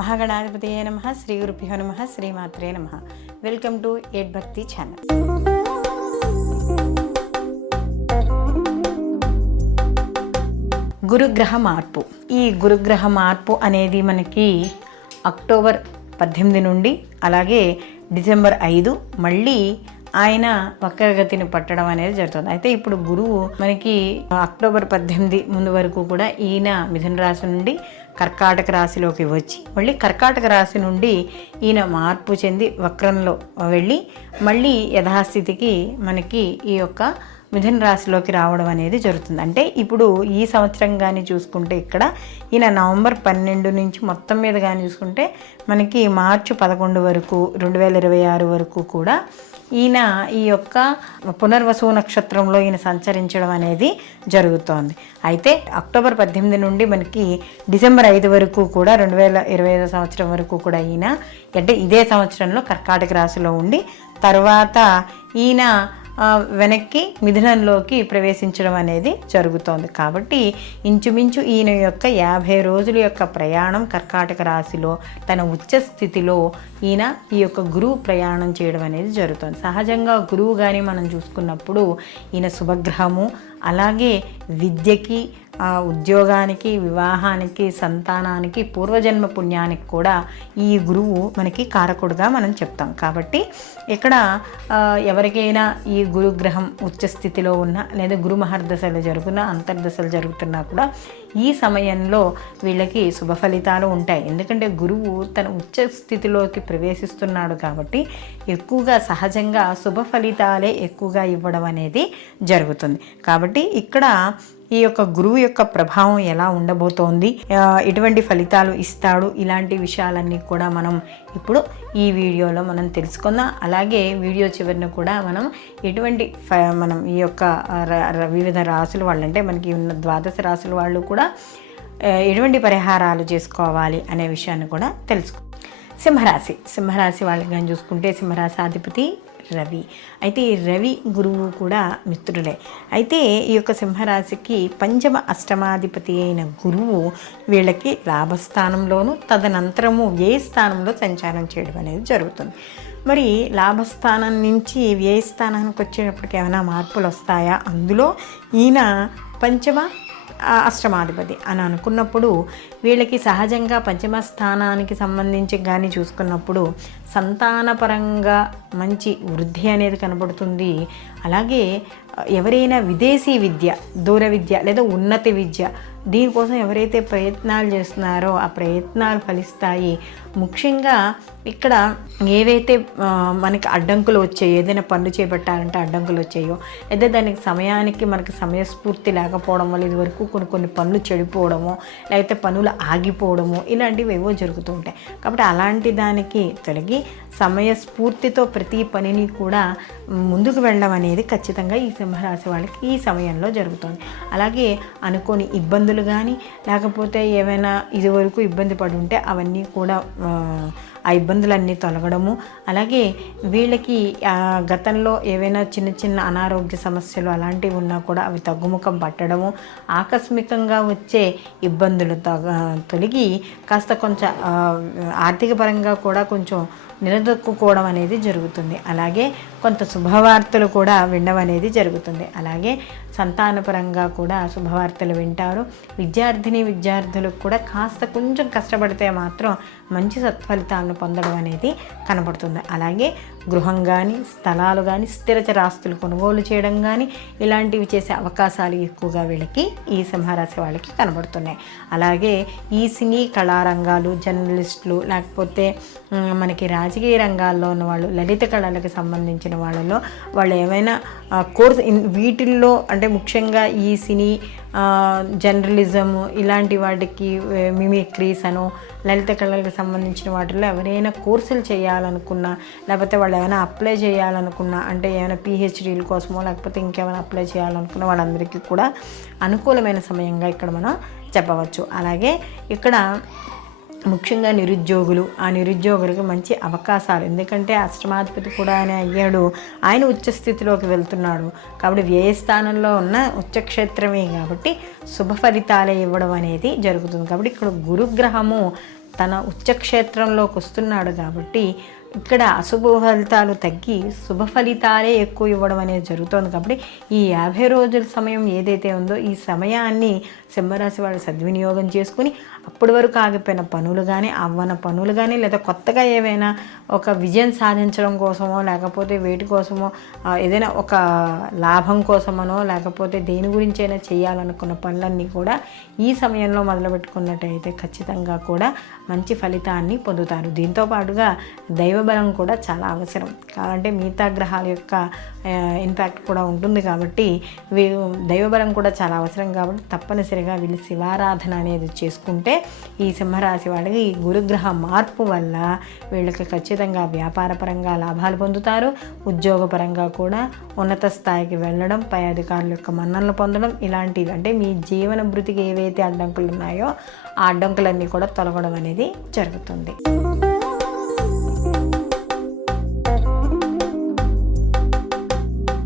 మహాగణాధిపతియే నమః, శ్రీ గురుభ్యో నమః, శ్రీమాత్రే నమః. వెల్కమ్ టు ఎడ్ భక్తి ఛానల్. గురుగ్రహ మార్పు. ఈ గురుగ్రహ మార్పు అనేది మనకి అక్టోబర్ 18 నుండి అలాగే డిసెంబర్ 5 మళ్ళీ ఆయన వక్రగతిని పట్టడం అనేది జరుగుతుంది. అయితే ఇప్పుడు గురువు మనకి అక్టోబర్ 18 ముందు వరకు కూడా ఈయన మిథున రాశి నుండి కర్కాటక రాశిలోకి వచ్చి మళ్ళీ కర్కాటక రాశి నుండి ఈయన మార్పు చెంది వక్రంలో వెళ్ళి మళ్ళీ యథాస్థితికి మనకి ఈ యొక్క మిథున రాశిలోకి రావడం అనేది జరుగుతుంది. అంటే ఇప్పుడు ఈ సంవత్సరం కానీ చూసుకుంటే ఇక్కడ ఈయన నవంబర్ 12 నుంచి మొత్తం మీద కానీ చూసుకుంటే మనకి మార్చి 11 వరకు 2026 వరకు కూడా ఈయన ఈ యొక్క పునర్వసు నక్షత్రంలో ఈయన సంచరించడం అనేది జరుగుతోంది. అయితే అక్టోబర్ 18 నుండి మనకి డిసెంబర్ 5 వరకు కూడా 2025 సంవత్సరం వరకు కూడా ఈయన అంటే ఇదే సంవత్సరంలో కర్కాటక రాశిలో ఉండి తర్వాత ఈయన వెనక్కి మిథునంలోకి ప్రవేశించడం అనేది జరుగుతోంది. కాబట్టి ఇంచుమించు ఈయన యొక్క 50 రోజుల యొక్క ప్రయాణం కర్కాటక రాశిలో తన ఉచ్చ స్థితిలో ఈయన ఈ యొక్క గురువు ప్రయాణం చేయడం అనేది జరుగుతుంది. సహజంగా గురువు కానీ మనం చూసుకున్నప్పుడు ఈయన శుభగ్రహము, అలాగే విద్యకి, ఉద్యోగానికి, వివాహానికి, సంతానానికి, పూర్వజన్మ పుణ్యానికి కూడా ఈ గురువు మనకి కారకుడుగా మనం చెప్తాం. కాబట్టి ఇక్కడ ఎవరికైనా ఈ గురుగ్రహం ఉచ్చస్థితిలో ఉన్న లేదా గురు మహర్దశలు జరుగుతున్నా అంతర్దశలు జరుగుతున్నా కూడా ఈ సమయంలో వీళ్ళకి శుభ ఫలితాలు ఉంటాయి. ఎందుకంటే గురువు తన ఉచ్చ స్థితిలోకి ప్రవేశిస్తున్నాడు కాబట్టి ఎక్కువగా సహజంగా శుభ ఫలితాలే ఎక్కువగా ఇవ్వడం అనేది జరుగుతుంది. కాబట్టి ఇక్కడ ఈ యొక్క గురువు యొక్క ప్రభావం ఎలా ఉండబోతోంది, ఎటువంటి ఫలితాలు ఇస్తాడు, ఇలాంటి విషయాలన్నీ కూడా మనం ఇప్పుడు ఈ వీడియోలో మనం తెలుసుకుందాం. అలాగే వీడియో చివరిన కూడా మనం ఎటువంటి మనం ఈ యొక్క వివిధ రాసుల వాళ్ళు అంటే మనకి ఉన్న ద్వాదశ రాసుల వాళ్ళు కూడా ఎటువంటి పరిహారాలు చేసుకోవాలి అనే విషయాన్ని కూడా తెలుసుకో. సింహరాశి వాళ్ళకి కానీ చూసుకుంటే సింహరాశి అధిపతి రవి. అయితే ఈ రవి గురువు కూడా మిత్రులే. అయితే ఈ యొక్క సింహరాశికి పంచమ అష్టమాధిపతి అయిన గురువు వీళ్ళకి లాభస్థానంలోను తదనంతరము వ్యయ స్థానంలో సంచారం చేయడం అనేది జరుగుతుంది. మరి లాభస్థానం నుంచి వ్యయ స్థానానికి వచ్చేటప్పటికి ఏమైనా మార్పులు వస్తాయా? అందులో ఈయన పంచమ అష్టమాధిపతి అని అనుకున్నప్పుడు వీళ్ళకి సహజంగా పంచమ స్థానానికి సంబంధించి కానీ చూసుకున్నప్పుడు సంతానపరంగా మంచి వృద్ధి అనేది కనబడుతుంది. అలాగే ఎవరైనా విదేశీ విద్య, దూర విద్య లేదా ఉన్నత విద్య దీనికోసం ఎవరైతే ప్రయత్నాలు చేస్తున్నారో ఆ ప్రయత్నాలు ఫలిస్తాయి. ముఖ్యంగా ఇక్కడ ఏవైతే మనకి అడ్డంకులు వచ్చాయో, ఏదైనా పనులు చేపట్టాలంటే అడ్డంకులు వచ్చాయో లేదా దానికి సమయానికి మనకి సమయస్ఫూర్తి లేకపోవడం వల్ల ఇది వరకు కొన్ని పనులు చెడిపోవడమో లేకపోతే పనులు ఆగిపోవడమో ఇలాంటివి ఏవో జరుగుతూ ఉంటాయి. కాబట్టి అలాంటి దానికి తొలగి సమయస్ఫూర్తితో ప్రతి పనిని కూడా ముందుకు వెళ్ళడం అనేది ఖచ్చితంగా ఈ సింహరాశి వాళ్ళకి ఈ సమయంలో జరుగుతుంది. అలాగే అనుకోని ఇబ్బందులు కానీ లేకపోతే ఏమైనా ఇదివరకు ఇబ్బంది పడి ఉంటే అవన్నీ కూడా ఆ ఇబ్బందులన్నీ తొలగడము, అలాగే వీళ్ళకి గతంలో ఏవైనా చిన్న అనారోగ్య సమస్యలు అలాంటివి ఉన్నా కూడా అవి తగ్గుముఖం పట్టడము, ఆకస్మికంగా వచ్చే ఇబ్బందులు తొలగి కాస్త కొంచెం ఆర్థిక పరంగా కూడా కొంచెం నిలదొక్కుకోవడం అనేది జరుగుతుంది. అలాగే కొంత శుభవార్తలు కూడా వినడం అనేది జరుగుతుంది. అలాగే సంతానపరంగా కూడా శుభవార్తలు వింటారు. విద్యార్థులకు కూడా కాస్త కొంచెం కష్టపడితే మాత్రం మంచి సత్ఫలితాలను పొందడం అనేది కనబడుతుంది. అలాగే గృహం కానీ స్థలాలు కానీ స్థిర చరాస్తులు కొనుగోలు చేయడం కానీ ఇలాంటివి చేసే అవకాశాలు ఎక్కువగా వీళ్ళకి ఈ సింహరాశి వాళ్ళకి కనబడుతున్నాయి. అలాగే ఈ సినీ కళారంగాలు, జర్నలిస్టులు లేకపోతే మనకి రాజకీయ రంగాల్లో ఉన్న వాళ్ళు, లలిత కళలకు సంబంధించిన వాళ్ళలో వాళ్ళు ఏమైనా కోర్సు వీటిల్లో అంటే ముఖ్యంగా ఈ సినీ జర్నలిజము ఇలాంటి వాటికి మిమిక్రీస్ అనో లలిత కళలకు సంబంధించిన వాటిల్లో ఎవరైనా కోర్సులు చేయాలనుకున్నా లేకపోతే వాళ్ళు ఏమైనా అప్లై చేయాలనుకున్నా అంటే ఏమైనా పిహెచ్డీల కోసమో లేకపోతే ఇంకేమైనా అప్లై చేయాలనుకున్న వాళ్ళందరికీ కూడా అనుకూలమైన సమయంగా ఇక్కడ మనం చెప్పవచ్చు. అలాగే ఇక్కడ ముఖ్యంగా నిరుద్యోగులకు మంచి అవకాశాలు, ఎందుకంటే అష్టమాధిపతి కూడా ఆయన అయ్యాడు, ఆయన ఉచ్చస్థితిలోకి వెళ్తున్నాడు కాబట్టి వ్యయస్థానంలో ఉన్న ఉచ్చక్షేత్రమే కాబట్టి శుభ ఫలితాలే ఇవ్వడం అనేది జరుగుతుంది. కాబట్టి ఇక్కడ గురుగ్రహము తన ఉచ్చక్షేత్రంలోకి వస్తున్నాడు కాబట్టి ఇక్కడ అశుభ ఫలితాలు తగ్గి శుభ ఫలితాలే ఎక్కువ ఇవ్వడం అనేది జరుగుతుంది. కాబట్టి ఈ 50 రోజుల సమయం ఏదైతే ఉందో ఈ సమయాన్ని సింహరాశి వాళ్ళు సద్వినియోగం చేసుకుని అప్పటి వరకు ఆగిపోయిన పనులు కానీ అవ్వన పనులు కానీ లేదా కొత్తగా ఏవైనా ఒక విజయం సాధించడం కోసమో లేకపోతే వేటి కోసమో ఏదైనా ఒక లాభం కోసమనో లేకపోతే దేని గురించి అయినా చేయాలనుకున్న పనులన్నీ కూడా ఈ సమయంలో మొదలుపెట్టుకున్నట్టయితే ఖచ్చితంగా కూడా మంచి ఫలితాన్ని పొందుతారు. దీంతో పాటుగా దైవబలం కూడా చాలా అవసరం. అంటే మిగతా గ్రహాల యొక్క ఇంపాక్ట్ కూడా ఉంటుంది కాబట్టి దైవబలం కూడా చాలా అవసరం. కాబట్టి తప్పనిసరిగా వీళ్ళు శివారాధన అనేది చేసుకుంటే ఈ సింహరాశి వాళ్ళకి ఈ గురుగ్రహ మార్పు వల్ల వీళ్ళకి ఖచ్చితంగా వ్యాపారపరంగా లాభాలు పొందుతారు. ఉద్యోగపరంగా కూడా ఉన్నత స్థాయికి వెళ్ళడం, పై అధికారుల యొక్క మన్ననలు పొందడం, ఇలాంటివి అంటే మీ జీవన భృతికి ఏవైతే అడ్డంకులు ఉన్నాయో ఆ అడ్డంకులన్నీ కూడా తొలగడం అనేది జరుగుతుంది.